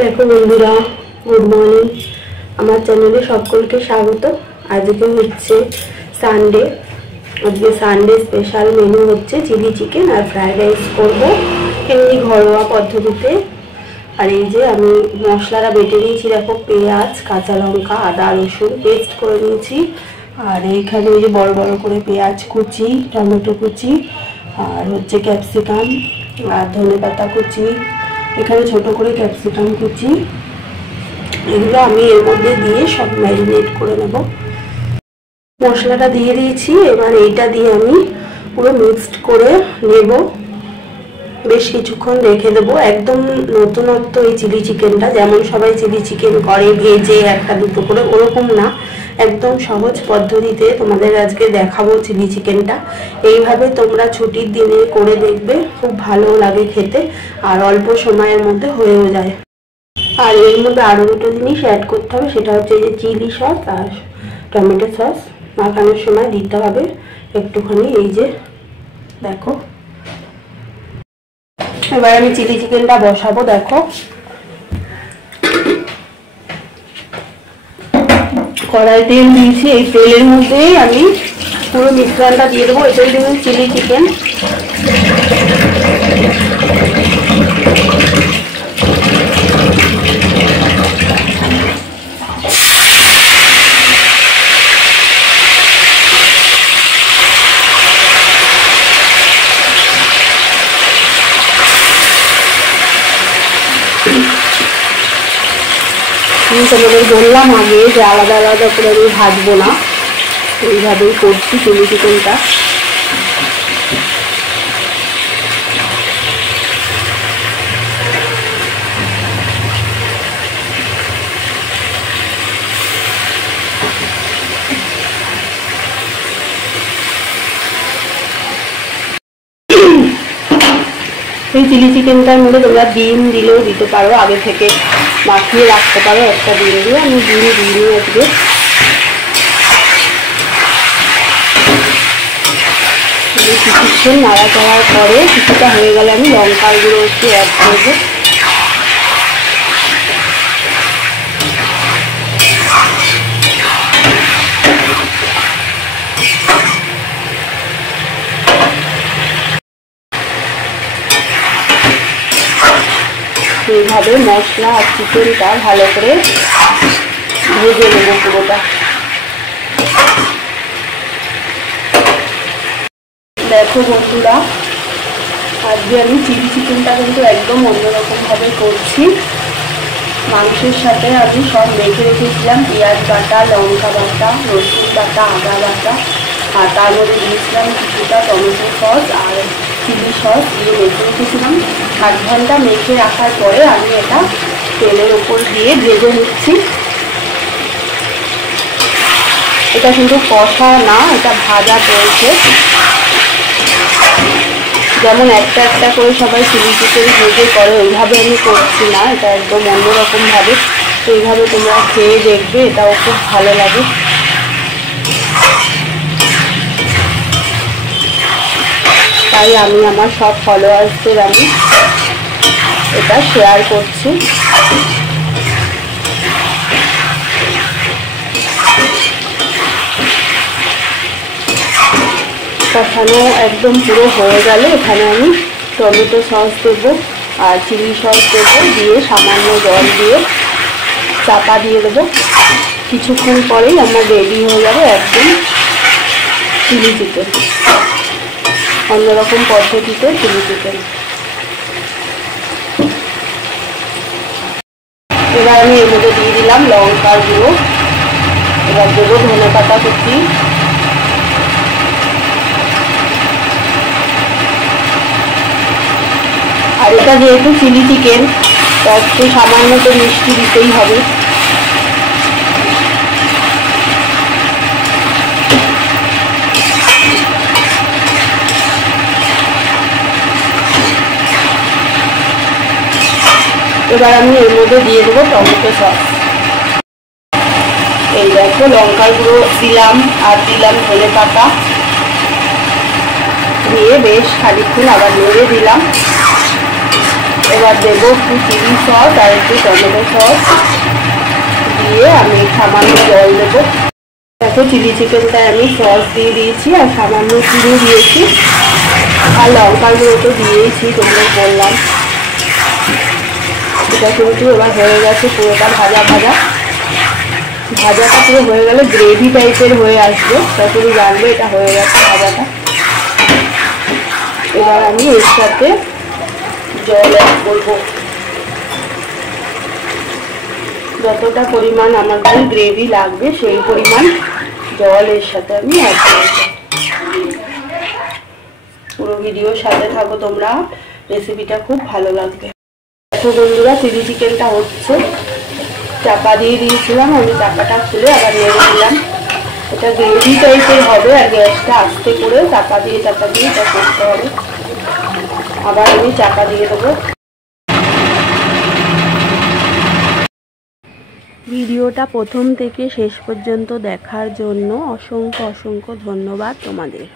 देखो बंधुरा good morning আমার চ্যানেলে সকলকে স্বাগত। আজকে হচ্ছে সানডে। আজকে সানডে স্পেশাল মেনু হচ্ছে চিলি চিকেন আর ফ্রাইড রাইস করব এমনি ঘরোয়া পদ্ধতিতে। আর এই যে আমি মশলাটা বেটে নিয়েছি, দেখো পেঁয়াজ, কাঁচা লঙ্কা, আদা রসুন পেস্ট করে নিয়েছি। আর এইখানে এই যে বড় বড় করে পেঁয়াজ কুচি, টমেটো কুচি, আর হচ্ছে ক্যাপসিকাম আর ধনেপাতা কুচি, এখানে ছোট করে ক্যাপসিকাম কুচি, এগুলো আমি এর মধ্যে দিয়ে সব ম্যারিনেট করে নেব। মশলাটা দিয়ে দিয়েছি, এবার এইটা দিয়ে আমি পুরো মিক্সড করে নেব, বেশ কিছুক্ষণ রেখে দেবো। একদম নতুনত্ব এই চিলি চিকেনটা, যেমন সবাই চিলি চিকেন করে ভেজে একটা দুটো করে, ওরকম না, একদম সহজ পদ্ধতিতে তোমাদের আজকে দেখাবো চিলি চিকেনটা। এইভাবে তোমরা ছুটির দিনে করে দেখবে, খুব ভালো লাগে খেতে আর অল্প সময়ের মধ্যে হয়েও যায়। আর এর মধ্যে আরও দুটো জিনিস অ্যাড করতে হবে, সেটা হচ্ছে যে চিলি সস আর টমেটো সস মাখানোর সময় দিতে হবে একটুখানি। এই যে দেখো, এবার আমি চিলি চিকেনটা বসাবো। দেখো কড়াই তেল দিয়েছি, এই তেলের মধ্যেই আমি পুরো মিশ্রণটা দিয়ে দেবো। এটাই দেবেন চিলি চিকেন। আমি তোমাদের বললাম আগে যে আলাদা আলাদা করে আমি ভাজবো না, এইভাবেই করছি চিলি চিকেনটা। এই চিলি চিকেনটার মধ্যে তোমরা ডিম দিলেও দিতে পারো, আগে থেকে মাখিয়ে রাখতে পারো একটা ডিম দিয়ে। আমি ডিম দিইনি আজকে। কিছুক্ষণ নাড়াচাড়ার পরে কিছুটা হয়ে গেলে আমি লঙ্কার গুঁড়ো একটু অ্যাড করবো। এইভাবে মশলা আর চিকেনটা ভালো করে ভেজে নেবো পুরোটা। দেখো বন্ধুরা, আজকে আমি চিলি চিকেনটা কিন্তু একদম অন্যরকম ভাবে করছি। মাংসের সাথে আমি সব মেখে রেখেছিলাম, পেঁয়াজ বাটা, লঙ্কা বাটা, রসুন বাটা, আদা বাটা, আর তার মধ্যে দিয়েছিলাম কিছুটা টমেটো সস আর চিলি সস দিয়ে মেখে রেখেছিলাম। 8 ঘন্টা মেখে রাখার পরে আমি এটা তেলের ওপর দিয়ে ভেজে নিচ্ছি। এটা কিন্তু কষা না, এটা ভাজা চলছে। যেমন একটা একটা করে সবাই চিলি চিকেন ভেজে করে ওইভাবে আমি করছি না, এটা একদম অন্যরকম ভাবে। তো এইভাবে তোমরা খেয়ে দেখবে, এটাও খুব ভালো লাগে। তাই আমি আমার সব ফলোয়ার্সদের আমি এটা শেয়ার করছি। কষানো একদম পুরো হয়ে গেলে এখানে আমি টমেটো সস দেবো আর চিলি সস দেবো, দিয়ে সামান্য জল দিয়ে চাপা দিয়ে দেবো। কিছুক্ষণ পরেই আমার রেডি হয়ে যাবে একদম চিলি চিকেন, অন্যরকম পদ্ধতিতে চিলি চিকেন। এবার আমি এর মধ্যে দিয়ে দিলাম লঙ্কার গুঁড়ো, এবার দেবো ধনেপাতা কুচি, আর এটা যেহেতু চিলি চিকেন তা একটু সামান্য তো মিষ্টি দিতেই হবে। এবার আমি এর মধ্যে দিয়ে দেবো টমেটো সস। এই দেখো লঙ্কার গুঁড়ো দিলাম আর দিলাম ধনেপাতা, দিয়ে বেশ খানিকক্ষণ আবার নেড়ে দিলাম। এবার দেবো একটু চিলি সস আর একটু টমেটো সস দিয়ে আমি সামান্য জল দেবো। দেখো চিলি চিকেনটায় আমি সস দিয়ে দিয়েছি আর সামান্য চিনি দিয়েছি আর লঙ্কার গুঁড়ো তো দিয়েইছি, তোমরা বললাম। এটা কিন্তু এবার হয়ে গেছে পুরোটা ভাজা ভাজা। ভাজাটা পুরো হয়ে গেলে গ্রেভি টাইপের হয়ে আসবে, তখন জানবে এটা হয়ে গেছে ভাজাটা। এবার আমি এর সাথে জল অ্যাড করবো, যতটা পরিমাণ আমাদের গ্রেভি লাগবে সেই পরিমাণ জল এর সাথে আমি অ্যাড করব। পুরো ভিডিওর সাথে থাকো তোমরা, রেসিপিটা খুব ভালো লাগবে। দেখো বন্ধুরা, চিলি চিকেনটা হচ্ছে, চাপা দিয়ে দিয়েছিলাম, আমি চাপাটা খুলে আবার নেড়ে দিলাম। এটা গ্রেভি টাইপের হবে আর গ্যাসটা আস্তে করে চাপা দিয়ে এটা করতে হবে। আবার আমি চাপা দিয়ে দেবো। ভিডিওটা প্রথম থেকে শেষ পর্যন্ত দেখার জন্য অসংখ্য অসংখ্য ধন্যবাদ তোমাদের।